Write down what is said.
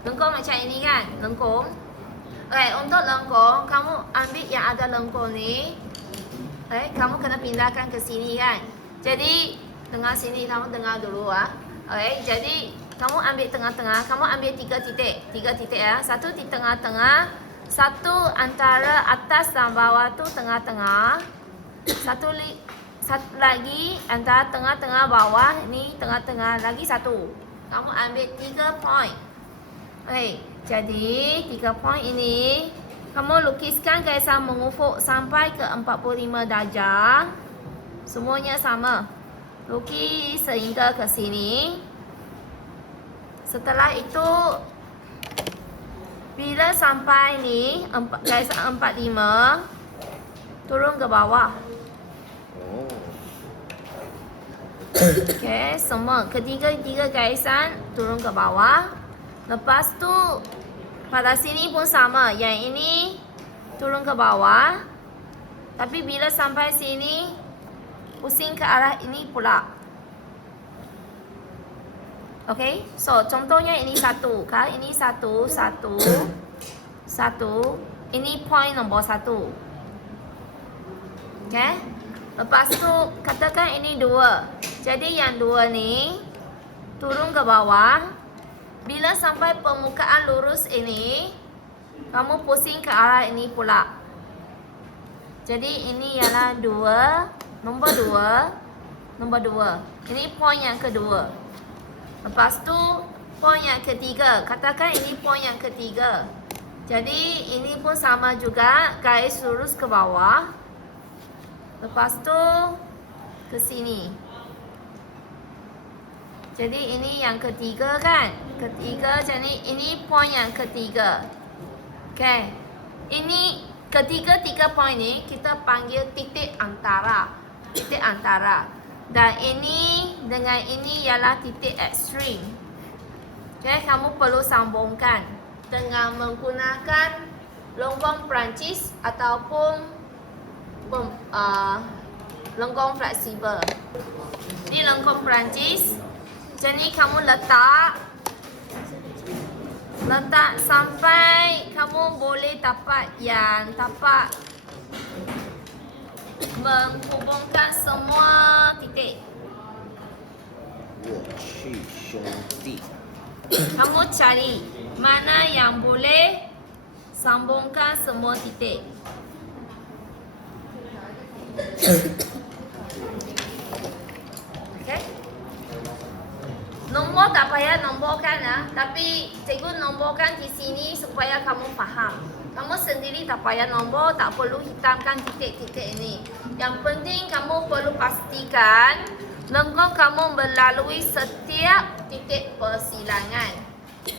Lengkung macam ini kan? Lengkung. Okay, untuk lengkung, kamu ambil yang ada lengkung ni. Okay, kamu kena pindahkan ke sini kan? Jadi, tengah sini kamu dengar dulu ah. Okay, jadi kamu ambil tengah-tengah. Kamu ambil 3 titik. 3 titik ya. Satu di tengah-tengah. Satu antara atas dan bawah tu tengah-tengah. Satu lagi antara tengah-tengah bawah. Ni tengah-tengah lagi satu. Kamu ambil 3 point. Okay, jadi 3 point ini kamu lukiskan garisan mengufuk sampai ke 45 darjah. Semuanya sama. Lukis sehingga ke sini. Setelah itu bila sampai ni garisan 45, turun ke bawah. Okay, semua ketiga garisan turun ke bawah. Lepas tu pada sini pun sama. Yang ini turun ke bawah. Tapi bila sampai sini pusing ke arah ini pula. Okay, so contohnya ini satu kan? Ini satu. Ini point nombor 1. Okay. Lepas tu katakan ini 2. Jadi yang 2 ni turun ke bawah. Bila sampai permukaan lurus ini, kamu pusing ke arah ini pula. Jadi ini ialah 2, nombor 2, nombor 2. Ini point yang kedua. Lepas tu point yang ketiga. Katakan ini point yang ketiga. Jadi ini pun sama juga, garis lurus ke bawah. Lepas tu ke sini. Jadi ini yang ketiga kan? Ketiga, jadi ini point yang ketiga. Okay. Ini ketiga 3 point ni kita panggil titik antara. Titik antara. Dan ini dengan ini ialah titik ekstrim. Okay, kamu perlu sambungkan dengan menggunakan longgong Perancis ataupun longgong fleksibel. Di longgong Perancis, jadi kamu letak sampai kamu boleh dapat yang dapat menghubungkan semua titik. Kamu cari mana yang boleh sambungkan semua titik. Okay. Nombor tak payah nomborkan lah, tapi cikgu nomborkan di sini supaya kamu faham. Kamu sendiri tak payah nombor, tak perlu hitamkan titik-titik ini. Yang penting kamu perlu pastikan lenggong kamu melalui setiap titik persilangan.